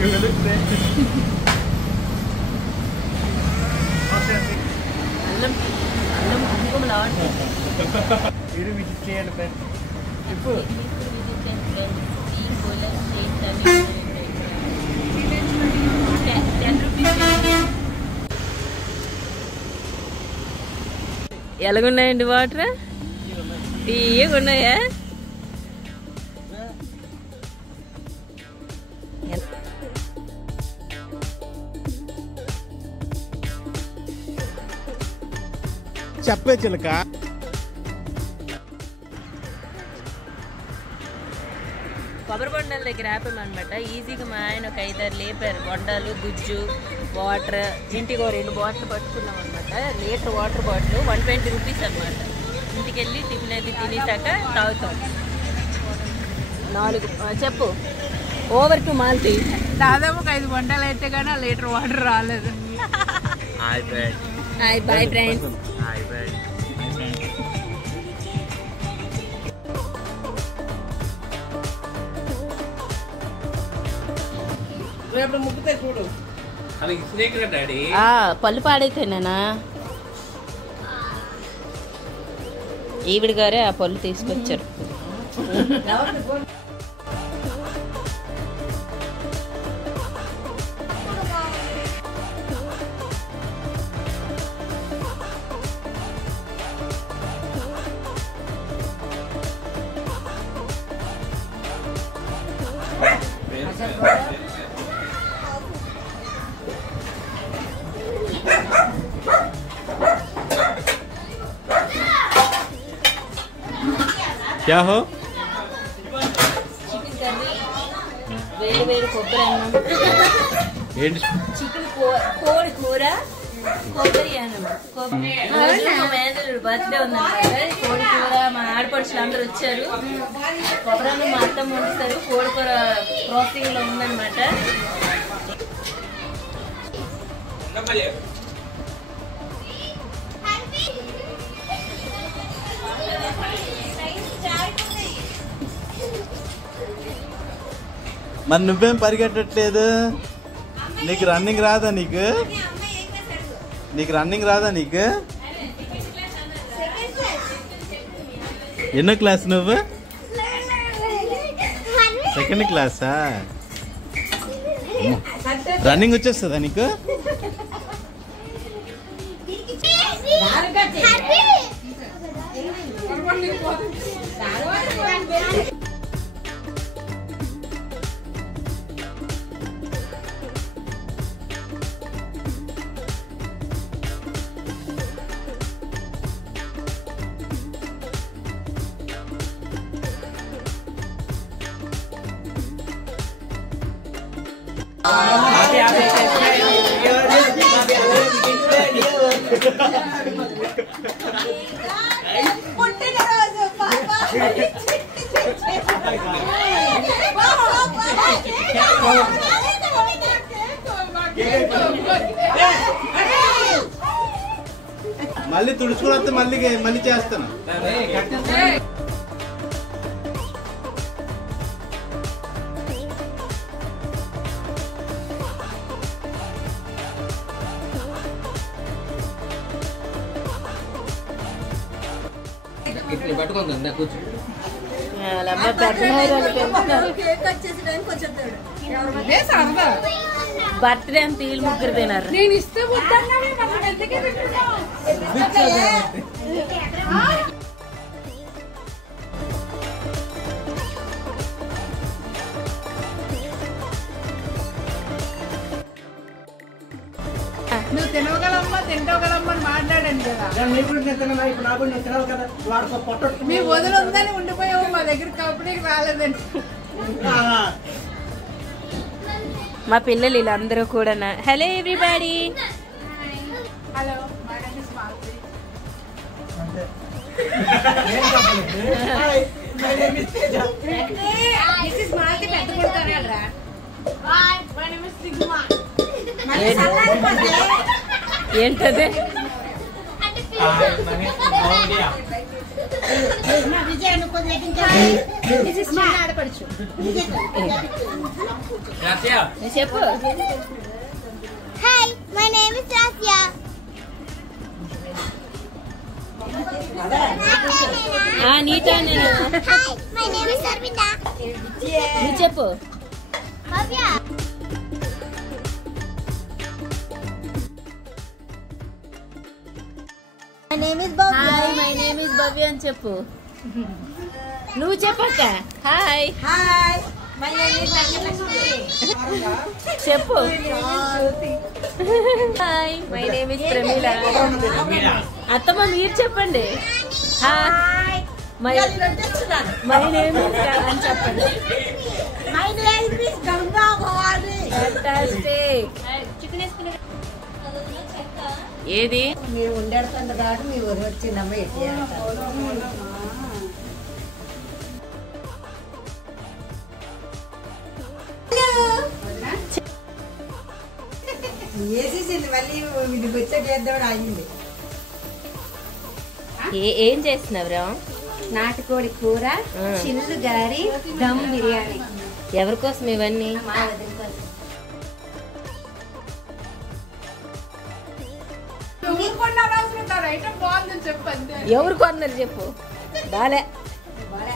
అల్లం అల్లం కుంకుమలా మీరు విజిట్ చేయండి ఫ్రెండ్స్. చెప్పు. ఎలాగున్నాయండి వాటర్? తీయగా ఉన్నాయా? చెప్పే చిలక. కొబ్బరి బొండాల దగ్గర ఆపామన్నమాట. ఈజీగా మా ఆయన ఒక 5-6 లేపారు. బొండాలు, గుజ్జు, వాటర్. ఇంటికి 2 బాటిల్ పట్టుకున్నాం అనమాట. లీటర్ వాటర్ బాటిల్ 120 రూపీస్ అనమాట. ఇంటికి వెళ్ళి టిఫిన్ అది తినేసాక తాగుతాం. 4 చెప్పు. Over to Malti. దాదాపు 5 బొండాలు అయితే కానీ లీటర్ వాటర్ రాలేదు. Hi bye friends. పళ్ళు పాడైతేనా? ఈవిడ గారే ఆ పళ్ళు తీసుకొచ్చారు. क्या हो? చికెన్ కర్రీ, వేడి వేడి కొబ్బరి అన్నం, చికెన్ కోడి కూర, కొబ్బరి అన్నం. మా మేనల్లుడు బర్త్డే ఉందన్నమాట. కోడి కూర మా ఆడపడుచులు అందరూ వచ్చారు. కొబ్బరి అన్నం మా అత్తమ్మ వండుతారు. కోడి కూర ప్రాసెసింగ్ లో ఉందన్నమాట. మరి నువ్వేం పరిగెట్టట్లేదు? నీకు రన్నింగ్ రాదా? నీకు రన్నింగ్ రాదా? నీకు ఎన్నో క్లాస్ నువ్వు? 2nd క్లాసా? రన్నింగ్ వచ్చేస్తుందా నీకు? మళ్ళీ తుడుచుకుని వస్తే మళ్ళీ చేస్తాను. బర్త్డే అంత వీళ్ళు ముగ్గురు తినారు. నేను ఇస్తే నువ్వు తినగలమ్మా తింటగలమ్మా అని మాట్లాడాను కదా. మీ వదిలి ఉందని ఉండిపోయావు. మా దగ్గర కంపెనీకి రాలేదండి. మా పిల్లలు వీళ్ళందరూ కూడా. Hello everybody. Hello my name is Malti. This is Malti. పెద్ద కొడతారా? Hi my name is sigma. ఏంటది? విజయ్ అనుకో. దిస్ ఇస్ మా ఆడపడుచు. చెప్పు. Hi, my name is Rasya. నీటా నేను. Hi, my name is Arvinda. నువ్వు చెప్పు. Bhavya. My name is Bhavya. Hi my name is Bhavya అని చెప్పు. నువ్వు చెప్పక్క. Hi Hi, my name is Lakshmi. చెప్పు. Hi my name is Pramila. అత్తమ్మ మీరు చెప్పండి. హాయ్ మై నేమ్ ఇస్ అని చెప్పండి. My name is Ganga Bhavani. Fantastic. ఏది మీరు ఉండేడుతుంది కాబట్టి మీ ఊరు వచ్చిందమ్మ ఎట్టి వేసేసింది మళ్ళీ ఇది వచ్చేద్దామని ఆగింది. ఏం చేస్తున్నావురా? నాటుకోడి కూర, చిల్లు గారి, దమ్ బిర్యానీ. ఎవరి కోసం ఇవన్నీ? మా వదిన కోసం. ఎవరు కొన్నారు చెప్పు. బాలే. బాగా.